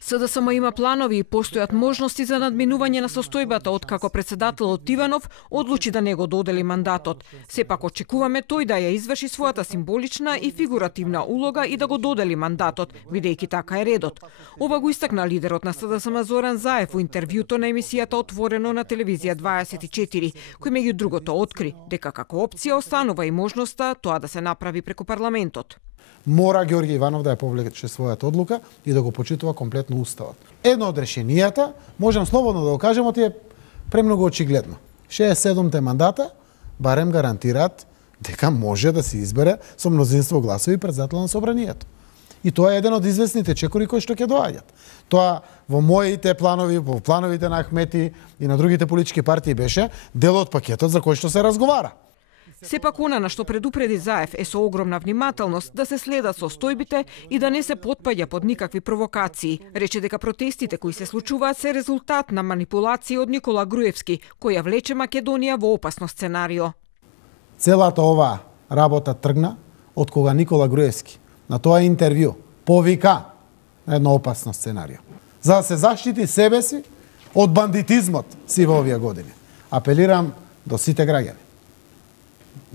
СДСМ има планови и постојат можности за надминување на состојбата откако председателот Иванов одлучи да не го додели мандатот. Сепак очекуваме тој да ја изврши својата символична и фигуративна улога и да го додели мандатот, бидејќи така е редот. Ова го истакна лидерот на СДСМ Зоран Заев во интервјуто на емисијата Отворено на телевизија 24, кој меѓу другото откри дека како опција останува и можноста тоа да се направи преку парламентот. Мора Георги Иванов да ја повлече својата одлука и да го почитува комплетно уставот. Едно од решенијата, можам слободно да го кажем, е премногу очигледно. 67-те мандата барем гарантираат дека може да се избере со мнозинство гласови председател на собранието. И тоа е еден од известните чекори кои што ќе доаѓат. Тоа во моите планови, во плановите на Ахмети и на другите политички партии беше дел од пакетот за кој што се разговара. Сепак она на што предупреди Заев е со огромна внимателност да се следат состојбите и да не се потпаѓа под никакви провокации. Рече дека протестите кои се случуваат се резултат на манипулации од Никола Груевски, кој ја влече Македонија во опасно сценарио. Целата ова работа тргна од кога Никола Груевски на тоа интервју повика на едно опасно сценарио, за да се заштити себе си од бандитизмот си во овие години. Апелирам до сите граѓани.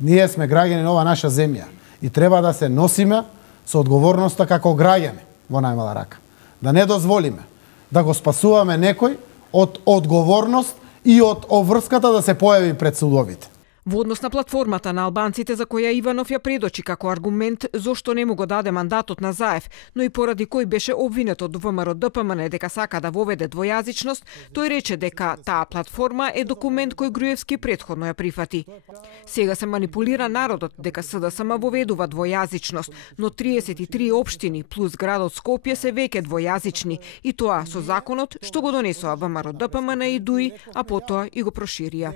Ние сме граѓани на ова наша земја и треба да се носиме со одговорноста како граѓани во најмала рака. Да не дозволиме да го спасуваме некој од одговорност и од обврската да се појави пред судовите. Во однос на платформата на албанците за која Иванов ја предочи како аргумент зошто не му го даде мандатот на Заев, но и поради кој беше обвинет од ВМРО-ДПМН дека сака да воведе двојазичност, тој рече дека таа платформа е документ кој Груевски претходно ја прифати. Сега се манипулира народот дека СДСМ воведува двојазичност, но 33 општини плюс градот Скопје се веќе двојазични и тоа со законот што го донесоа ВМРО-ДПМН и ДУИ, а потоа и го проширија.